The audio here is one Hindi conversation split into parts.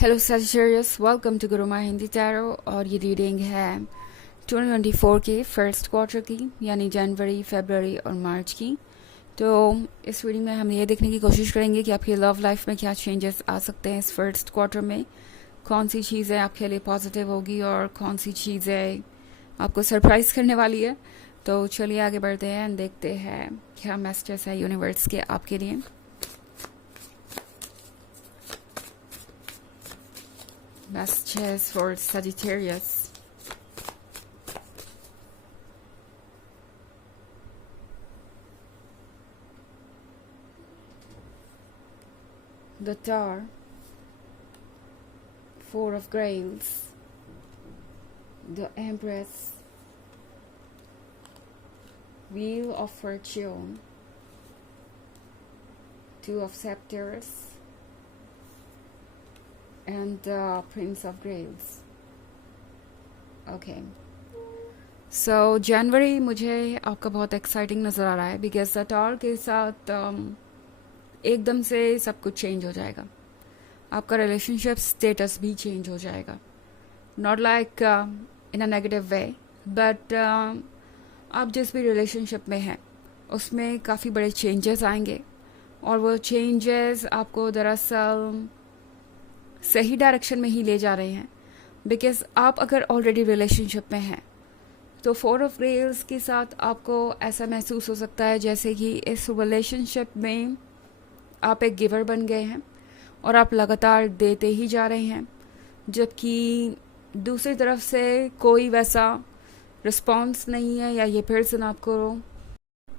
Hello Sagittarius, welcome to Guruma Hindi tarot. और ये रीडिंग है 2024 के फर्स्ट क्वार्टर की, यानी जनवरी, फरवरी और मार्च की। तो इस रीडिंग में हम ये देखने की कोशिश करेंगे कि आपकी लव लाइफ में क्या चेंजेस आ सकते हैं इस फर्स्ट क्वार्टर में, कौन सी चीज़ें आपके लिए पॉजिटिव होगी और कौन सी चीज़ें आपको सरप्राइज़ करने वाली है। तो चलिए आगे बढ़ते हैं और देखते हैं क्या मैसेजेस है यूनिवर्स के आपके लिए। Messages for Sagittarius. The Tower, Four of Grails, the Empress, Wheel of Fortune, Two of Scepters, and the Prince of Grails. Okay. So जनवरी मुझे आपका बहुत एक्साइटिंग नज़र आ रहा है बिकॉज द टावर के साथ एकदम से सब कुछ चेंज हो जाएगा। आपका रिलेशनशिप स्टेटस भी चेंज हो जाएगा, not like in a negative way, but आप जिस भी रिलेशनशिप में हैं उसमें काफ़ी बड़े चेंजेस आएंगे और वो चेंजेस आपको दरअसल सही डायरेक्शन में ही ले जा रहे हैं। बिकॉज आप अगर ऑलरेडी रिलेशनशिप में हैं तो फोर ऑफ ग्रेल्स के साथ आपको ऐसा महसूस हो सकता है जैसे कि इस रिलेशनशिप में आप एक गिवर बन गए हैं और आप लगातार देते ही जा रहे हैं, जबकि दूसरी तरफ से कोई वैसा रिस्पॉन्स नहीं है या ये पर्सन आपको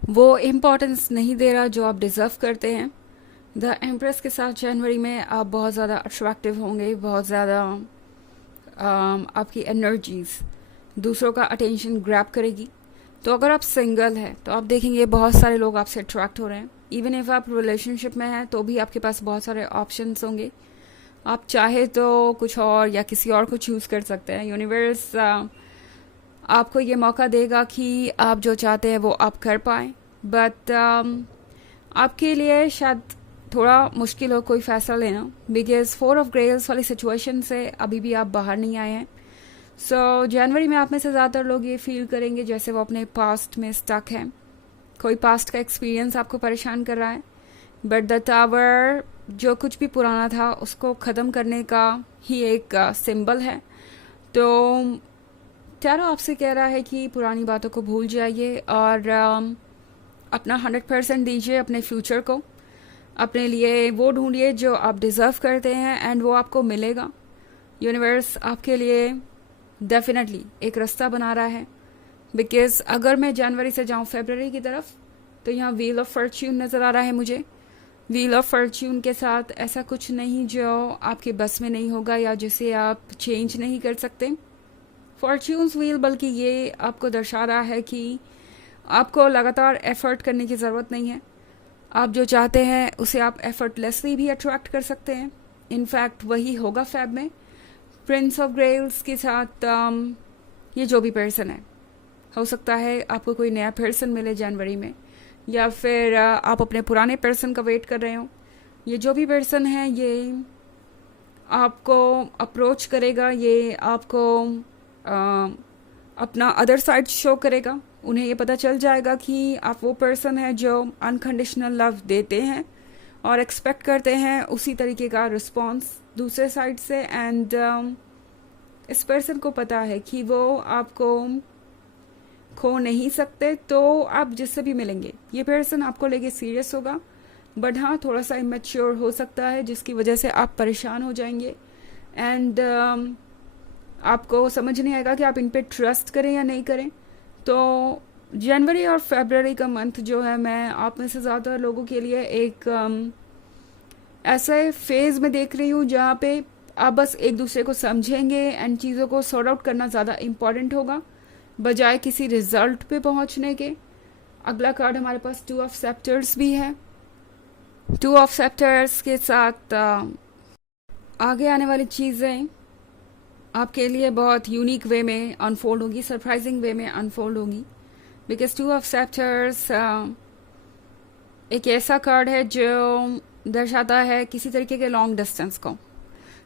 वो इम्पोर्टेंस नहीं दे रहा जो आप डिज़र्व करते हैं। द एम्प्रेस के साथ जनवरी में आप बहुत ज़्यादा अट्रैक्टिव होंगे, बहुत ज़्यादा आपकी एनर्जीज दूसरों का अटेंशन ग्रैब करेगी। तो अगर आप सिंगल हैं तो आप देखेंगे बहुत सारे लोग आपसे अट्रैक्ट हो रहे हैं। इवन इफ आप रिलेशनशिप में हैं तो भी आपके पास बहुत सारे ऑप्शंस होंगे। आप चाहे तो कुछ और या किसी और को चूज़ कर सकते हैं। यूनिवर्स आपको ये मौका देगा कि आप जो चाहते हैं वो आप कर पाएँ, बट आपके लिए शायद थोड़ा मुश्किल हो कोई फैसला लेना, बिकॉज फोर ऑफ ग्रेल्स वाली सिचुएशन से अभी भी आप बाहर नहीं आए हैं। सो जनवरी में आप में से ज़्यादातर लोग ये फील करेंगे जैसे वो अपने पास्ट में स्टक हैं, कोई पास्ट का एक्सपीरियंस आपको परेशान कर रहा है। बट द टावर जो कुछ भी पुराना था उसको ख़त्म करने का ही एक सिंबल है। तो टैरो आपसे कह रहा है कि पुरानी बातों को भूल जाइए और अपना 100% दीजिए अपने फ्यूचर को। अपने लिए वो ढूंढिए जो आप डिज़र्व करते हैं एंड वो आपको मिलेगा। यूनिवर्स आपके लिए डेफिनेटली एक रास्ता बना रहा है। बिकॉज अगर मैं जनवरी से जाऊँ फरवरी की तरफ तो यहाँ व्हील ऑफ फॉर्च्यून नज़र आ रहा है मुझे। व्हील ऑफ फॉर्च्यून के साथ ऐसा कुछ नहीं जो आपके बस में नहीं होगा या जिसे आप चेंज नहीं कर सकते। फॉर्च्यून्स व्हील बल्कि ये आपको दर्शा रहा है कि आपको लगातार एफर्ट करने की ज़रूरत नहीं है। आप जो चाहते हैं उसे आप एफर्टलेसली भी अट्रैक्ट कर सकते हैं। इनफैक्ट वही होगा फैब में। प्रिंस ऑफ ग्रेल्स के साथ ये जो भी पर्सन है, हो सकता है आपको कोई नया पर्सन मिले जनवरी में, या फिर आप अपने पुराने पर्सन का वेट कर रहे हो। ये जो भी पर्सन है ये आपको अप्रोच करेगा, ये आपको अपना अदर साइड शो करेगा। उन्हें ये पता चल जाएगा कि आप वो पर्सन है जो अनकंडीशनल लव देते हैं और एक्सपेक्ट करते हैं उसी तरीके का रिस्पॉन्स दूसरे साइड से। एंड इस पर्सन को पता है कि वो आपको खो नहीं सकते, तो आप जिससे भी मिलेंगे ये पर्सन आपको लेके सीरियस होगा। बट हाँ, थोड़ा सा इमेच्योर हो सकता है जिसकी वजह से आप परेशान हो जाएंगे एंड आपको समझ नहीं आएगा कि आप इन पे ट्रस्ट करें या नहीं करें। तो जनवरी और फरवरी का मंथ जो है, मैं आप में से ज़्यादातर लोगों के लिए एक ऐसे फेज़ में देख रही हूँ जहाँ पे आप बस एक दूसरे को समझेंगे एंड चीज़ों को सॉर्ट आउट करना ज़्यादा इम्पॉर्टेंट होगा बजाय किसी रिजल्ट पे पहुँचने के। अगला कार्ड हमारे पास टू ऑफ सेप्टर्स भी है। टू ऑफ सेप्टर्स के साथ आगे आने वाली चीज़ें आपके लिए बहुत यूनिक वे में अनफोल्ड होगी, सरप्राइजिंग वे में अनफोल्ड होगी। बिकॉज टू ऑफ सेप्टर्स एक ऐसा कार्ड है जो दर्शाता है किसी तरीके के लॉन्ग डिस्टेंस को।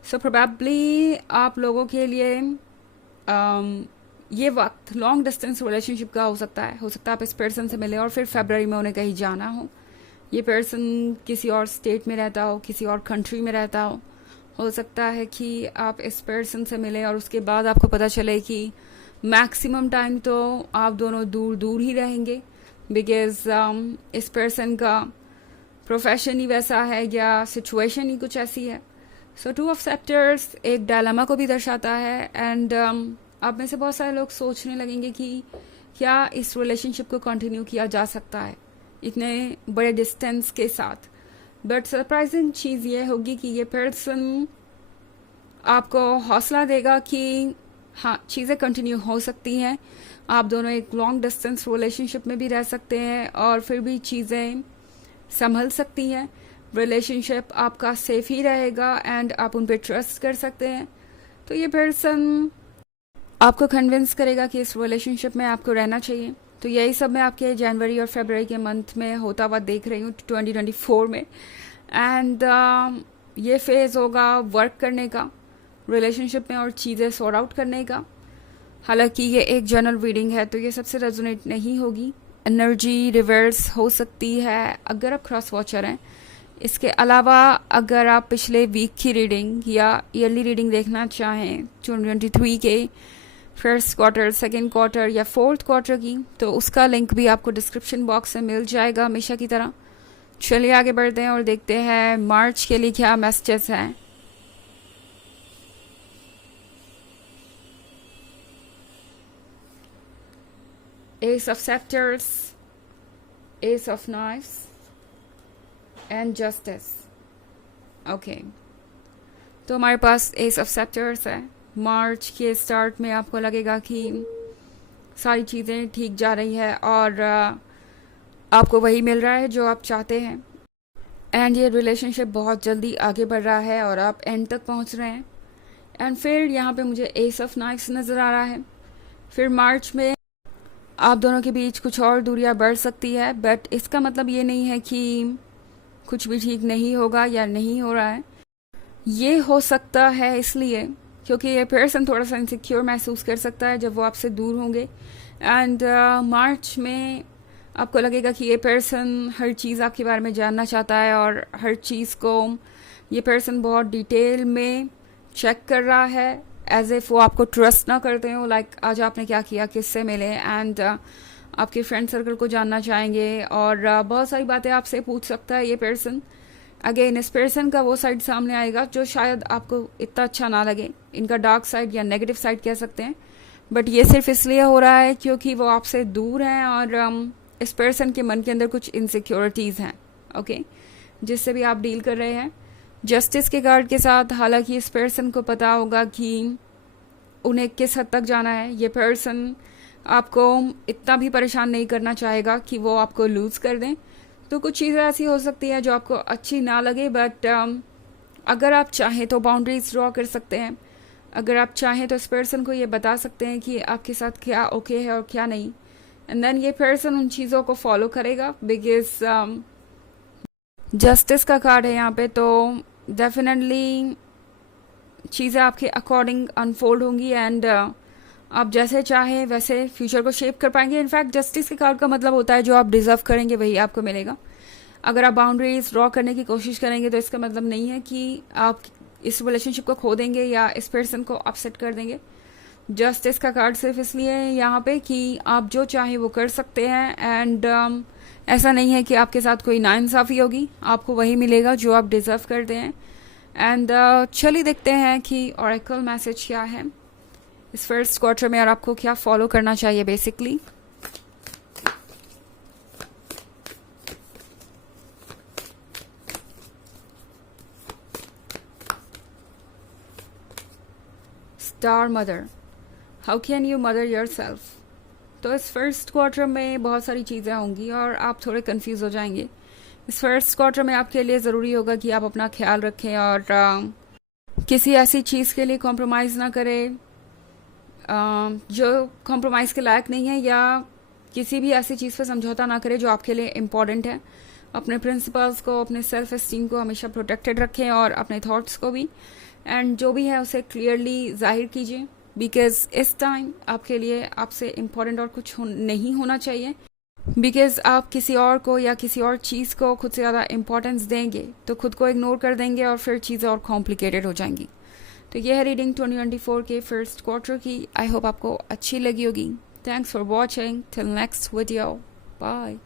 सो प्रोबेबली आप लोगों के लिए ये वक्त लॉन्ग डिस्टेंस रिलेशनशिप का हो सकता है आप इस पर्सन से मिले और फिर फरवरी में उन्हें कहीं जाना ये पर्सन किसी और स्टेट में रहता हो, किसी और कंट्री में रहता हो सकता है कि आप इस पर्सन से मिले और उसके बाद आपको पता चले कि मैक्सिमम टाइम तो आप दोनों दूर दूर ही रहेंगे, बिकॉज इस पर्सन का प्रोफेशन ही वैसा है या सिचुएशन ही कुछ ऐसी है. सो टू ऑफ सेप्टर्स एक डायलेमा को भी दर्शाता है एंड आप में से बहुत सारे लोग सोचने लगेंगे कि क्या इस रिलेशनशिप को कंटिन्यू किया जा सकता है इतने बड़े डिस्टेंस के साथ. बट सरप्राइजिंग चीज़ ये होगी कि ये पर्सन आपको हौसला देगा कि हाँ, चीज़ें कंटिन्यू हो सकती हैं, आप दोनों एक लॉन्ग डिस्टेंस रिलेशनशिप में भी रह सकते हैं और फिर भी चीज़ें संभल सकती हैं. रिलेशनशिप आपका सेफ ही रहेगा एंड आप उन पर ट्रस्ट कर सकते हैं. तो ये पर्सन आपको कन्विंस करेगा कि इस रिलेशनशिप में आपको रहना चाहिए. तो यही सब मैं आपके जनवरी और फरवरी के मंथ में होता हुआ देख रही हूँ 2024 में. एंड ये फेज़ होगा वर्क करने का रिलेशनशिप में और चीज़ें सॉर्ट आउट करने का. हालांकि ये एक जनरल रीडिंग है तो ये सबसे रेजोनेट नहीं होगी. एनर्जी रिवर्स हो सकती है अगर आप क्रॉस वॉचर हैं. इसके अलावा अगर आप पिछले वीक की रीडिंग या ईयरली रीडिंग देखना चाहें 2023 के फर्स्ट क्वार्टर, सेकेंड क्वार्टर या फोर्थ क्वार्टर की, तो उसका लिंक भी आपको डिस्क्रिप्शन बॉक्स में मिल जाएगा हमेशा की तरह. चलिए आगे बढ़ते हैं और देखते हैं मार्च के लिए क्या मैसेजेस हैं. Ace of scepters, ace of knives and justice. Okay, तो हमारे पास एस ऑफ सेप्टर्स है. मार्च के स्टार्ट में आपको लगेगा कि सारी चीज़ें ठीक जा रही है और आपको वही मिल रहा है जो आप चाहते हैं एंड ये रिलेशनशिप बहुत जल्दी आगे बढ़ रहा है और आप एंड तक पहुंच रहे हैं. एंड फिर यहाँ पे मुझे एस ऑफ नाइफ्स नज़र आ रहा है. फिर मार्च में आप दोनों के बीच कुछ और दूरियां बढ़ सकती है, बट इसका मतलब ये नहीं है कि कुछ भी ठीक नहीं होगा या नहीं हो रहा है. ये हो सकता है इसलिए क्योंकि ये पर्सन थोड़ा सा इनसिक्योर महसूस कर सकता है जब वो आपसे दूर होंगे. एंड मार्च में आपको लगेगा कि ये पर्सन हर चीज़ आपके बारे में जानना चाहता है और हर चीज़ को ये पर्सन बहुत डिटेल में चेक कर रहा है एज इफ वो आपको ट्रस्ट ना करते हो. लाइक आज आपने क्या किया, किससे मिले, एंड आपके फ्रेंड सर्कल को जानना चाहेंगे और बहुत सारी बातें आपसे पूछ सकता है ये पर्सन. अगेन इस पर्सन का वो साइड सामने आएगा जो शायद आपको इतना अच्छा ना लगे, इनका डार्क साइड या नेगेटिव साइड कह सकते हैं. बट ये सिर्फ इसलिए हो रहा है क्योंकि वो आपसे दूर हैं और इस पर्सन के मन के अंदर कुछ इनसिक्योरिटीज़ हैं, ओके, जिससे भी आप डील कर रहे हैं. जस्टिस के कार्ड के साथ हालांकि इस पर्सन को पता होगा कि उन्हें किस हद तक जाना है. ये पर्सन आपको इतना भी परेशान नहीं करना चाहेगा कि वो आपको लूज़ कर दें. तो कुछ चीज़ें ऐसी हो सकती है जो आपको अच्छी ना लगे, बट अगर आप चाहें तो बाउंड्रीज ड्रॉ कर सकते हैं. अगर आप चाहें तो इस पर्सन को ये बता सकते हैं कि आपके साथ क्या ओके है और क्या नहीं, एंड देन ये पर्सन उन चीज़ों को फॉलो करेगा. बिकॉज जस्टिस का कार्ड है यहाँ पे, तो डेफिनेटली चीज़ें आपके अकॉर्डिंग अनफोल्ड होंगी एंड आप जैसे चाहें वैसे फ्यूचर को शेप कर पाएंगे. इनफैक्ट जस्टिस के कार्ड का मतलब होता है जो आप डिजर्व करेंगे वही आपको मिलेगा. अगर आप बाउंड्रीज ड्रॉ करने की कोशिश करेंगे तो इसका मतलब नहीं है कि आप इस रिलेशनशिप को खो देंगे या इस पर्सन को अपसेट कर देंगे. जस्टिस का कार्ड सिर्फ इसलिए है यहाँ पे कि आप जो चाहें वो कर सकते हैं एंड ऐसा नहीं है कि आपके साथ कोई नाइंसाफ़ी होगी, आपको वही मिलेगा जो आप डिजर्व करते हैं. एंड चलिए देखते हैं कि ऑरेकल मैसेज क्या है इस फर्स्ट क्वार्टर में और आपको क्या फॉलो करना चाहिए basically. Star mother, how can you mother yourself. तो इस फर्स्ट क्वार्टर में बहुत सारी चीज़ें होंगी और आप थोड़े कंफ्यूज हो जाएंगे. इस फर्स्ट क्वार्टर में आपके लिए ज़रूरी होगा कि आप अपना ख्याल रखें और किसी ऐसी चीज़ के लिए कॉम्प्रोमाइज़ ना करें जो कॉम्प्रोमाइज़ के लायक नहीं है, या किसी भी ऐसी चीज़ पर समझौता ना करें जो आपके लिए इम्पॉर्टेंट है. अपने प्रिंसिपल्स को, अपने सेल्फ एस्टीम को हमेशा प्रोटेक्टेड रखें और अपने थॉट्स को भी. एंड जो भी है उसे क्लियरली जाहिर कीजिए, बिकॉज इस टाइम आपके लिए आपसे इम्पोर्टेंट और कुछ नहीं होना चाहिए। बिकॉज आप किसी और को या किसी और चीज़ को खुद से ज़्यादा इम्पोर्टेंस देंगे तो खुद को इग्नोर कर देंगे और फिर चीज़ें और कॉम्प्लिकेटेड हो जाएंगी। तो ये है रीडिंग 2024 के फर्स्ट क्वार्टर की। आई होप आपको अच्छी लगी होगी। Thanks for watching, till next video, bye.